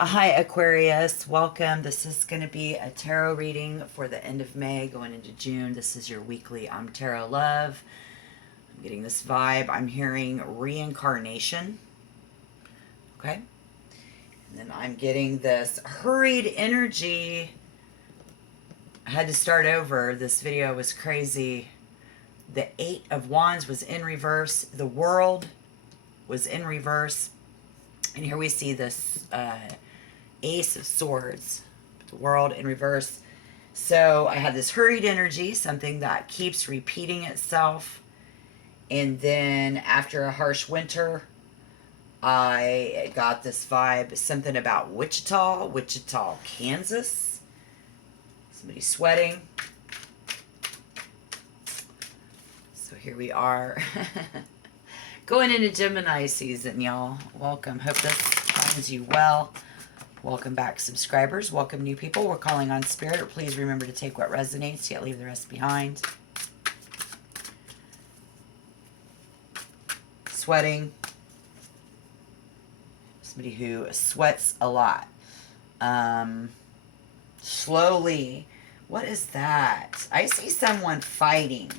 Hi, Aquarius. Welcome. This is going to be a tarot reading for the end of May going into June. This is your weekly Tarot Love. I'm getting this vibe. I'm hearing reincarnation. Okay. And then I'm getting this hurried energy. I had to start over. This video was crazy. The Eight of Wands was in reverse. The World was in reverse. And here we see this Ace of Swords, the World in reverse. So I had this hurried energy, something that keeps repeating itself. And then after a harsh winter, I got this vibe, something about Wichita, Kansas. Somebody sweating. So here we are. Going into Gemini season, y'all. Welcome. Hope this finds you well. Welcome back, subscribers. Welcome, new people. We're calling on Spirit. Please remember to take what resonates, yet leave the rest behind. Sweating. Somebody who sweats a lot. Slowly. What is that? I see someone fighting,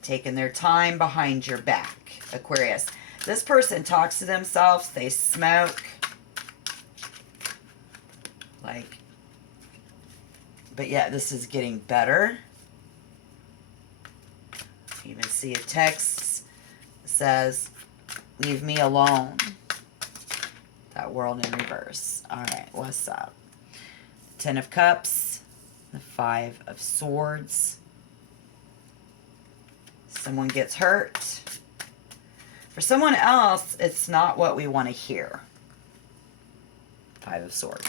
taking their time behind your back, Aquarius. This person talks to themselves. They smoke. But yeah, this is getting better. You even see a text that says, "Leave me alone." That World in reverse. All right, what's up? Ten of Cups, the Five of Swords. Someone gets hurt. For someone else, it's not what we want to hear. Five of Swords.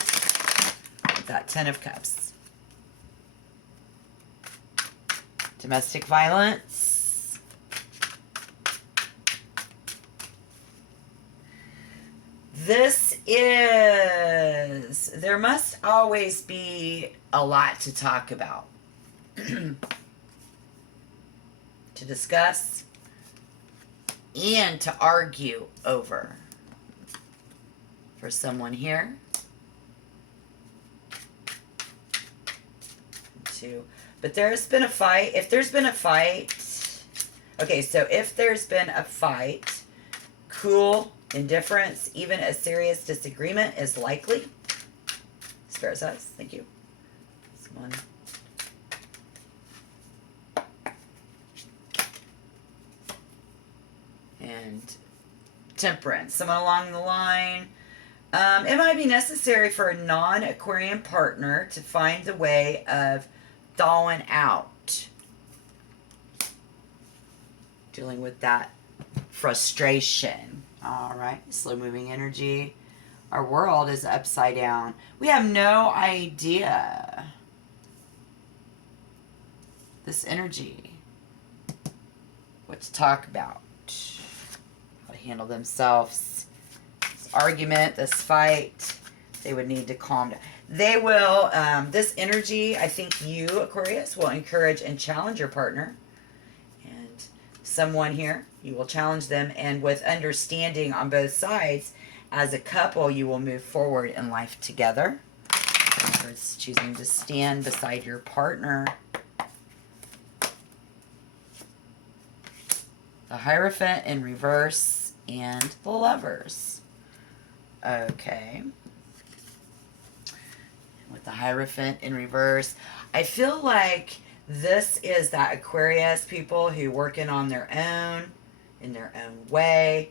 That Ten of Cups. Domestic violence. There must always be a lot to talk about, to discuss, and to argue over for someone here. But there's been a fight. If there's been a fight, okay, so if there's been a fight, cool indifference, even a serious disagreement is likely. Spirit says, thank you. This one. And temperance, someone along the line. It might be necessary for a non-Aquarian partner to find the way of thawing out, dealing with that frustration. All right, slow moving energy. Our world is upside down. We have no idea this energy, what to talk about, how to handle themselves. This argument, this fight, they would need to calm down. They will, this energy, I think you, Aquarius, will encourage and challenge your partner. And someone here, you will challenge them. And with understanding on both sides, as a couple, you will move forward in life together. So it's choosing to stand beside your partner. The Hierophant in reverse and the Lovers. Okay. With the Hierophant in reverse, I feel like this is that Aquarius people who working on their own, in their own way,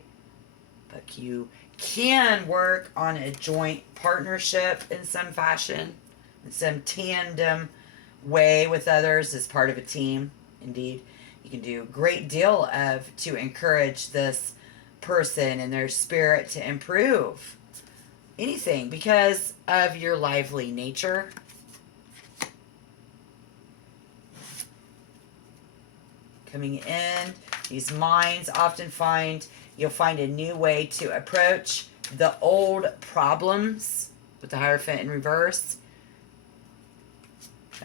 but you can work on a joint partnership in some fashion, in some tandem way with others as part of a team. Indeed, you can do a great deal to encourage this person and their spirit to improve anything because of your lively nature. Coming in, these minds often you'll find a new way to approach the old problems with the Hierophant in reverse.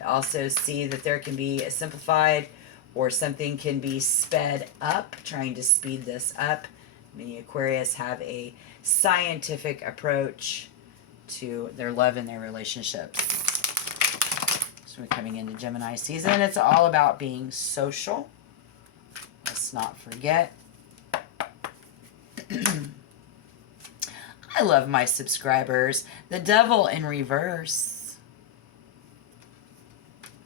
I also see that there can be a simplified or something can be sped up, trying to speed this up. Many Aquarius have a scientific approach to their love and their relationships. So we're coming into Gemini season. It's all about being social. Let's not forget. I love my subscribers. The Devil in reverse.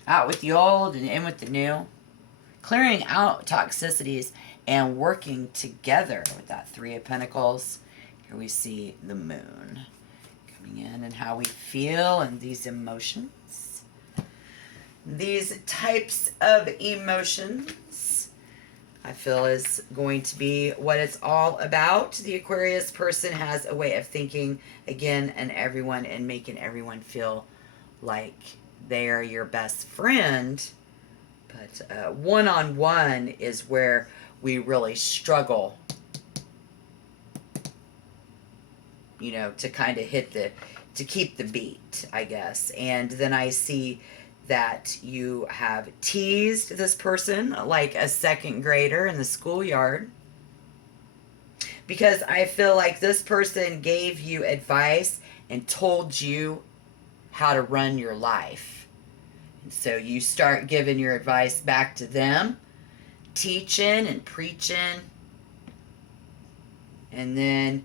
Out with the old and in with the new. Clearing out toxicities and working together with that Three of Pentacles. Here we see the moon coming in and how we feel and these emotions. These types of emotions, I feel, is going to be what it's all about. The Aquarius person has a way of thinking, again, and everyone, and making everyone feel like they are your best friend. But one-on-one is where we really struggle, you know, to kind of to keep the beat, I guess. And then I see that you have teased this person like a second grader in the schoolyard. Because I feel like this person gave you advice and told you how to run your life. And so you start giving your advice back to them, teaching and preaching, and then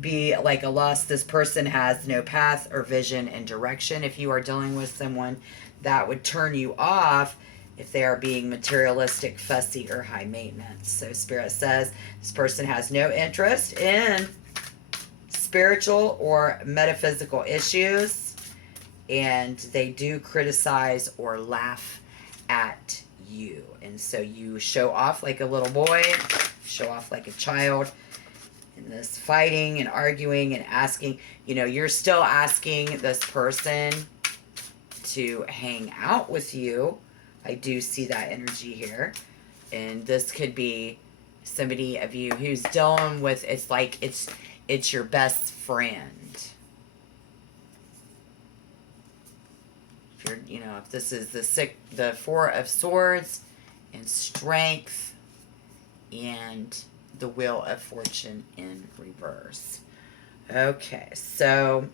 be like a lost. This person has no path or vision and direction. If you are dealing with someone that would turn you off if they are being materialistic, fussy, or high maintenance. So Spirit says this person has no interest in spiritual or metaphysical issues, and they do criticize or laugh at you. And so you show off like a little boy, show off like a child in this fighting and arguing and asking. You know, you're still asking this person to hang out with you. I do see that energy here. And this could be somebody of you who's dealing with, it's like it's your best friend. If you're, you know, if this is the Four of Swords and Strength and the Wheel of Fortune in reverse. Okay, so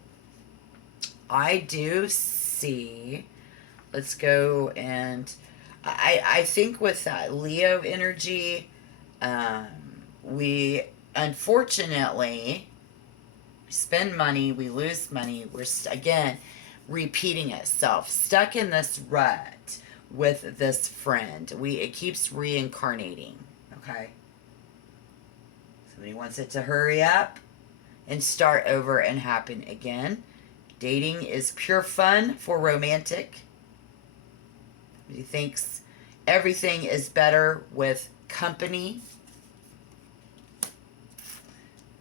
I do see, let's go, and I think with that Leo energy, we unfortunately spend money, we lose money, we're again repeating itself, stuck in this rut with this friend. It keeps reincarnating. Okay, somebody wants it to hurry up and start over and happen again. Dating is pure fun for romantic. He thinks everything is better with company.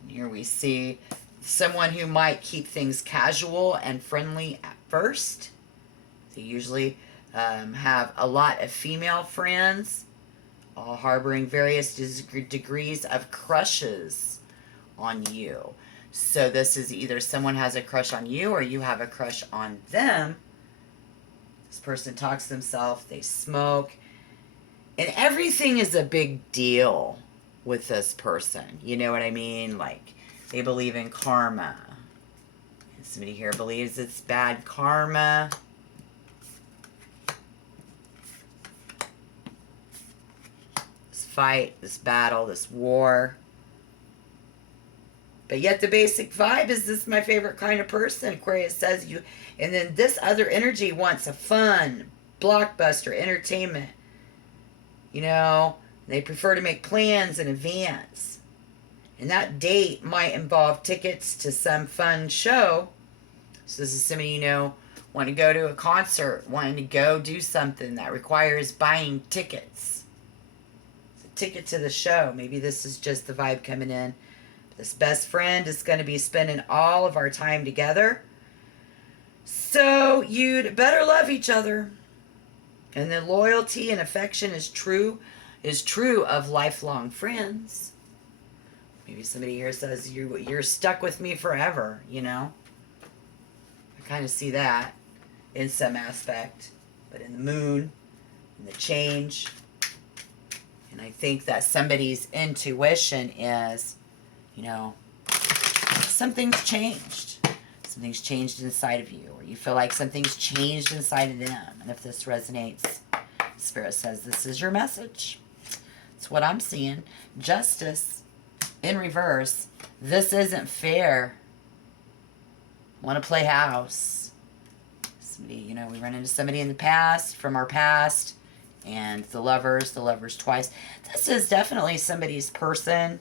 Here we see someone who might keep things casual and friendly at first. They usually have a lot of female friends, all harboring various degrees of crushes on you. So this is either someone has a crush on you or you have a crush on them. This person talks to themselves, they smoke, and everything is a big deal with this person. You know what I mean? Like, they believe in karma. And somebody here believes it's bad karma. This fight, this battle, this war. But yet the basic vibe is, this is my favorite kind of person. Aquarius says you. And then this other energy wants a fun, blockbuster, entertainment. You know, they prefer to make plans in advance. And that date might involve tickets to some fun show. So this is somebody, you know, want to go to a concert, wanting to go do something that requires buying tickets. It's a ticket to the show. Maybe this is just the vibe coming in. This best friend is going to be spending all of our time together. So you'd better love each other. And then loyalty and affection is true of lifelong friends. Maybe somebody here says you're stuck with me forever, you know. I kind of see that in some aspect. But in the moon, in the change, and I think that somebody's intuition is, you know, something's changed. Something's changed inside of you, or you feel like something's changed inside of them. And if this resonates, Spirit says this is your message. It's what I'm seeing. Justice in reverse. This isn't fair. Want to play house. Somebody, you know, we run into somebody in the past, from our past, and the lovers twice. This is definitely somebody's person.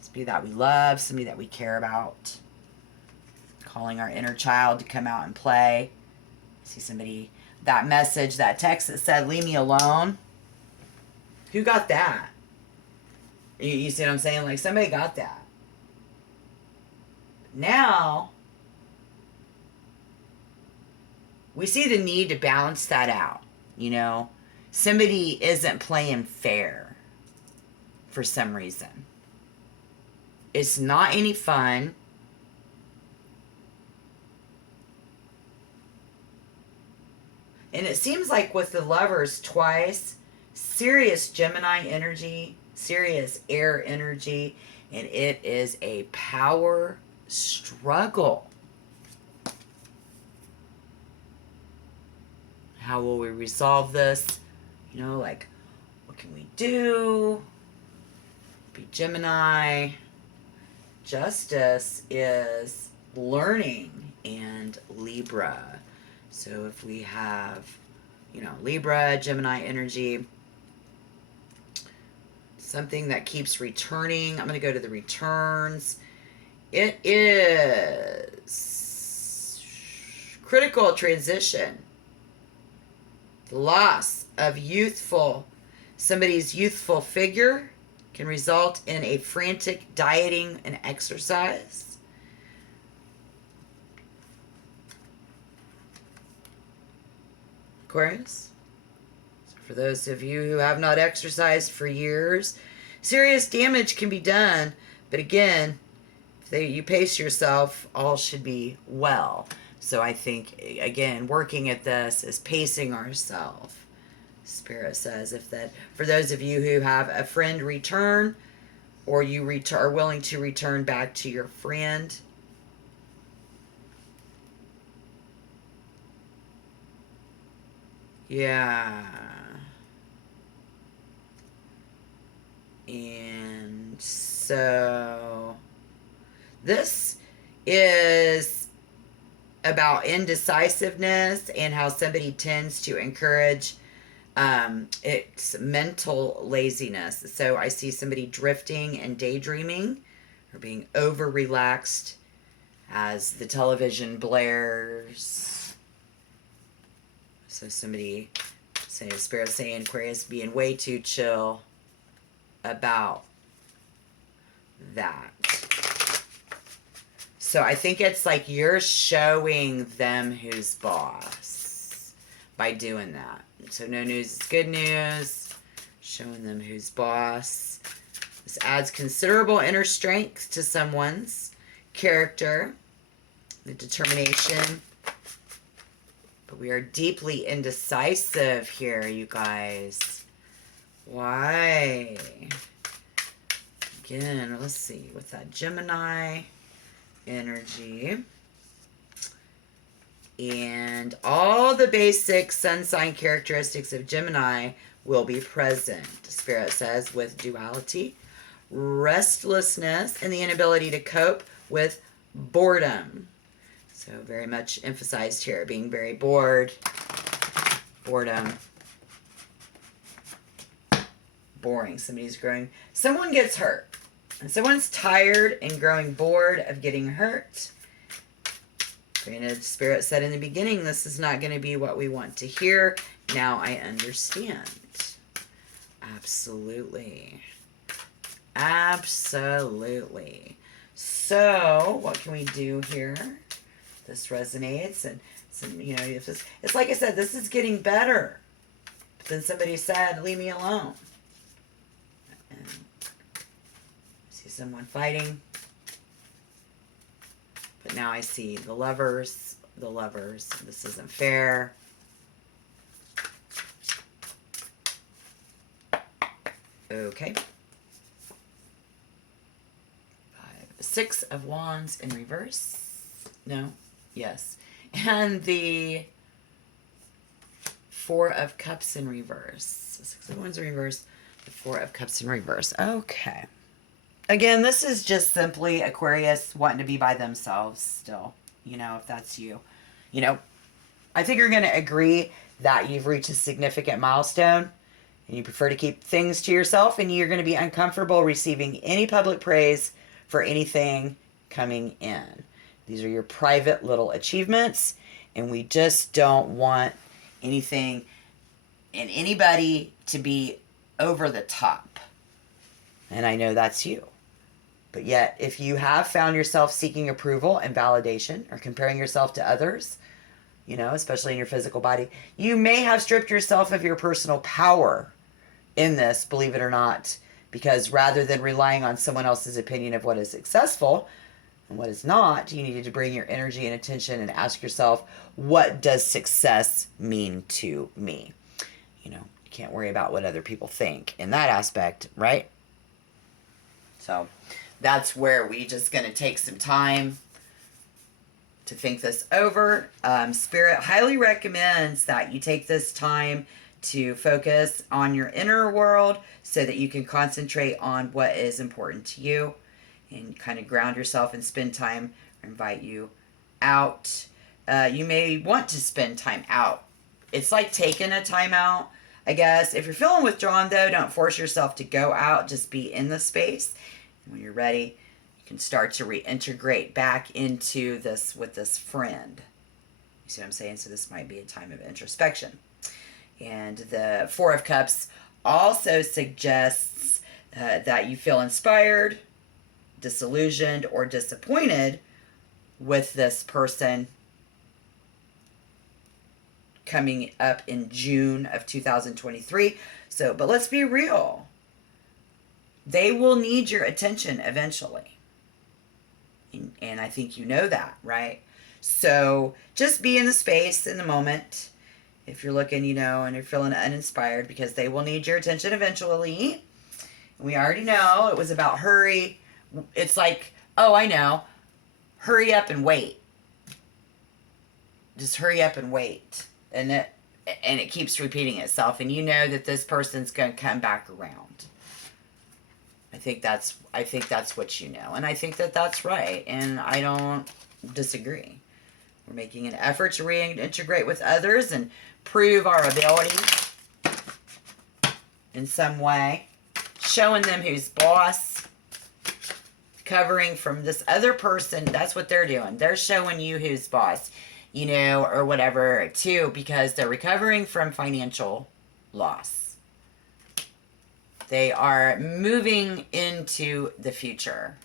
Somebody that we love, somebody that we care about. Calling our inner child to come out and play. See somebody, that message, that text that said, leave me alone. Who got that? You see what I'm saying? Like, somebody got that. Now, we see the need to balance that out. You know, somebody isn't playing fair for some reason. It's not any fun. And it seems like with the lovers twice, serious Gemini energy, serious air energy, and it is a power struggle. How will we resolve this? You know, like, what can we do? Be Gemini. Justice is learning, and Libra. So if we have, you know, Libra, Gemini energy, something that keeps returning. I'm going to go to the returns. It is critical transition. The loss of somebody's youthful figure can result in a frantic dieting and exercise. Aquarius. So for those of you who have not exercised for years, serious damage can be done. But again, if you pace yourself, all should be well. So I think, again, working at this is pacing ourselves. Spirit says, for those of you who have a friend return, or you are willing to return back to your friend, yeah. And so this is about indecisiveness and how somebody tends to encourage it's mental laziness. So I see somebody drifting and daydreaming or being over relaxed as the television blares. So somebody, say a spirit saying Aquarius being way too chill about that. So I think it's like you're showing them who's boss by doing that. So no news is good news. Showing them who's boss. This adds considerable inner strength to someone's character, the determination. But we are deeply indecisive here, you guys. Why? Again, let's see. What's that? Gemini energy. And all the basic sun sign characteristics of Gemini will be present, Spirit says, with duality, restlessness, and the inability to cope with boredom. So very much emphasized here, being very bored, boredom, boring. Someone gets hurt, and someone's tired and growing bored of getting hurt. Granted, Spirit said in the beginning, this is not going to be what we want to hear. Now I understand. Absolutely. Absolutely. So, what can we do here? This resonates, and some, you know, it's like I said, this is getting better. But then somebody said, leave me alone. And see someone fighting. But now I see the lovers. This isn't fair. Okay. 6 of Wands in reverse. No? Yes. And the Four of Cups in reverse. Six of Wands in reverse. The Four of Cups in reverse. Okay. Again, this is just simply Aquarius wanting to be by themselves still. If that's you. I think you're going to agree that you've reached a significant milestone and you prefer to keep things to yourself, and you're going to be uncomfortable receiving any public praise for anything coming in. These are your private little achievements, and we just don't want anything and anybody to be over the top. And I know that's you. But yet, if you have found yourself seeking approval and validation or comparing yourself to others, especially in your physical body, you may have stripped yourself of your personal power in this, believe it or not, because rather than relying on someone else's opinion of what is successful and what is not, you needed to bring your energy and attention and ask yourself, what does success mean to me? You can't worry about what other people think in that aspect, right? So that's where we just going to take some time to think this over. Spirit highly recommends that you take this time to focus on your inner world so that you can concentrate on what is important to you and kind of ground yourself and spend time or invite you out. You may want to spend time out. It's like taking a time out, I guess. If you're feeling withdrawn, though, don't force yourself to go out. Just be in the space. And when you're ready, you can start to reintegrate back into this with this friend. You see what I'm saying? So this might be a time of introspection. And the Four of Cups also suggests that you feel inspired, disillusioned, or disappointed with this person coming up in June of 2023. But let's be real. They will need your attention eventually. And I think you know that, right? So just be in the space in the moment. If you're looking, and you're feeling uninspired, because they will need your attention eventually. We already know it was about hurry. It's like, oh, I know. Hurry up and wait. Just hurry up and wait. And it keeps repeating itself. And you know that this person's going to come back around. I think that's what you know. And I think that that's right. And I don't disagree. We're making an effort to reintegrate with others and prove our ability in some way. Showing them who's boss. Covering from this other person. That's what they're doing. They're showing you who's boss. Or whatever, too. Because they're recovering from financial loss. They are moving into the future.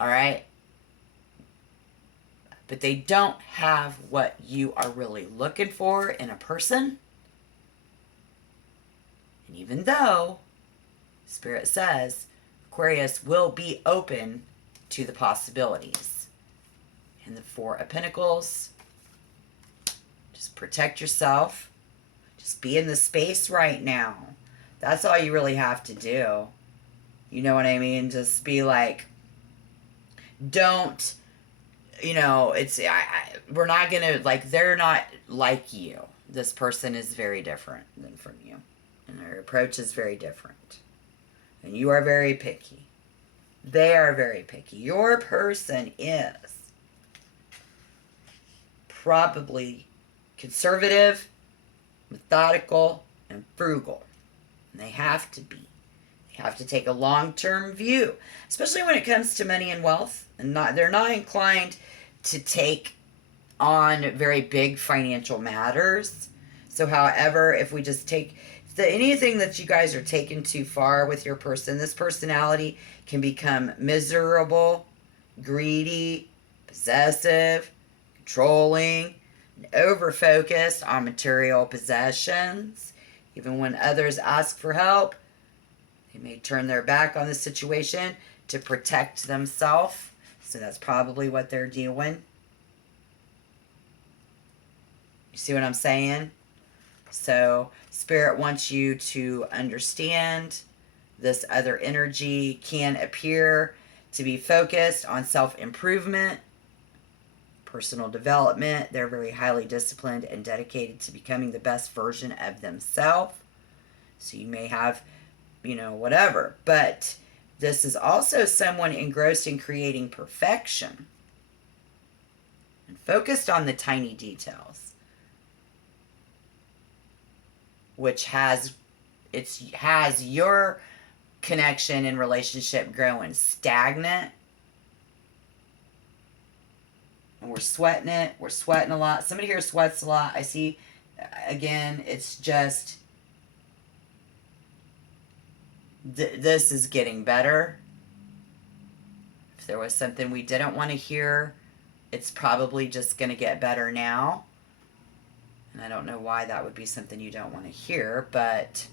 All right? But they don't have what you are really looking for in a person. And even though Spirit says Aquarius will be open to the possibilities. And the Four of Pentacles, just protect yourself. Just be in the space right now. That's all you really have to do. You know what I mean? Just be like, don't... we're not going to, they're not like you. This person is very different than from you. And their approach is very different. And you are very picky. They are very picky. Your person is probably conservative, methodical, and frugal. And they have to be. They have to take a long-term view, especially when it comes to money and wealth. And they're not inclined to take on very big financial matters. So, however, if we just take anything that you guys are taking too far with your person, this personality can become miserable, greedy, possessive, controlling, and over-focused on material possessions. Even when others ask for help, they may turn their back on the situation to protect themselves. So that's probably what they're doing. You see what I'm saying? So Spirit wants you to understand this other energy can appear to be focused on self-improvement, personal development. They're very highly disciplined and dedicated to becoming the best version of themselves. So you may have, whatever. But this is also someone engrossed in creating perfection and focused on the tiny details, which has your connection and relationship growing stagnant. And we're sweating it. We're sweating a lot. Somebody here sweats a lot. I see, again, it's just, this is getting better. If there was something we didn't want to hear, it's probably just going to get better now. And I don't know why that would be something you don't want to hear, but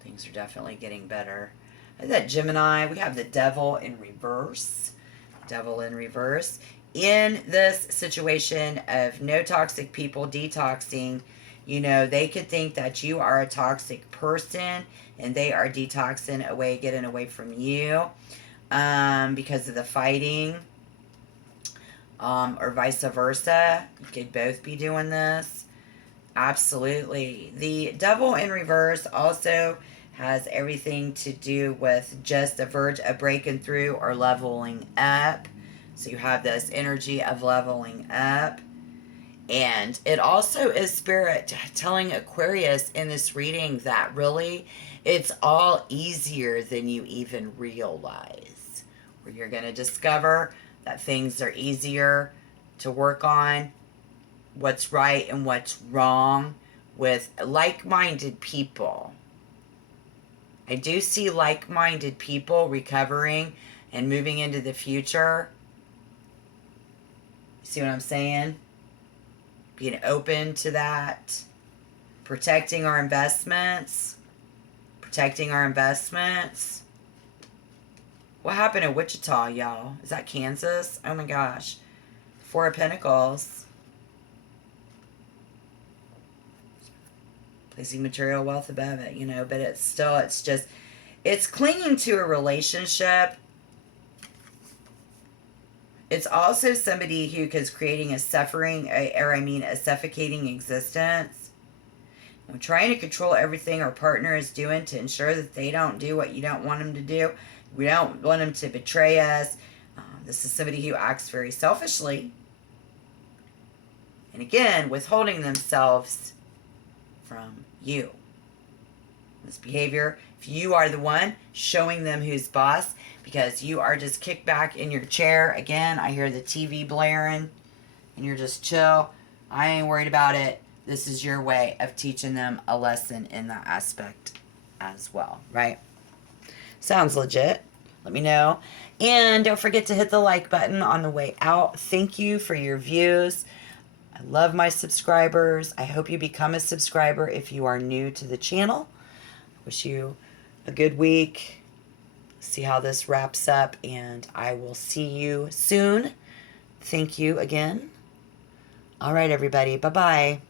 things are definitely getting better. That Gemini, we have the Devil in reverse. Devil in reverse. In this situation of no toxic people detoxing, they could think that you are a toxic person and they are detoxing away, getting away from you because of the fighting, or vice versa. You could both be doing this. Absolutely. The Devil in reverse also has everything to do with just the verge of breaking through or leveling up. So you have this energy of leveling up. And it also is Spirit telling Aquarius in this reading that really it's all easier than you even realize. Where you're going to discover that things are easier to work on, what's right and what's wrong with like-minded people. I do see like-minded people recovering and moving into the future. See what I'm saying? Being open to that. Protecting our investments. Protecting our investments. What happened in Wichita, y'all? Is that Kansas? Oh my gosh. Four of Pentacles. Placing material wealth above it, but it's clinging to a relationship. It's also somebody who is creating a suffocating existence. I'm trying to control everything our partner is doing to ensure that they don't do what you don't want them to do. We don't want them to betray us. This is somebody who acts very selfishly. And again, withholding themselves from you. This behavior, if you are the one showing them who's boss, because you are just kicked back in your chair. Again, I hear the TV blaring, and you're just chill. I ain't worried about it. This is your way of teaching them a lesson in that aspect as well, right? Sounds legit. Let me know. And don't forget to hit the like button on the way out. Thank you for your views. I love my subscribers. I hope you become a subscriber if you are new to the channel. Wish you a good week. See how this wraps up, and I will see you soon. Thank you again. All right, everybody. Bye-bye.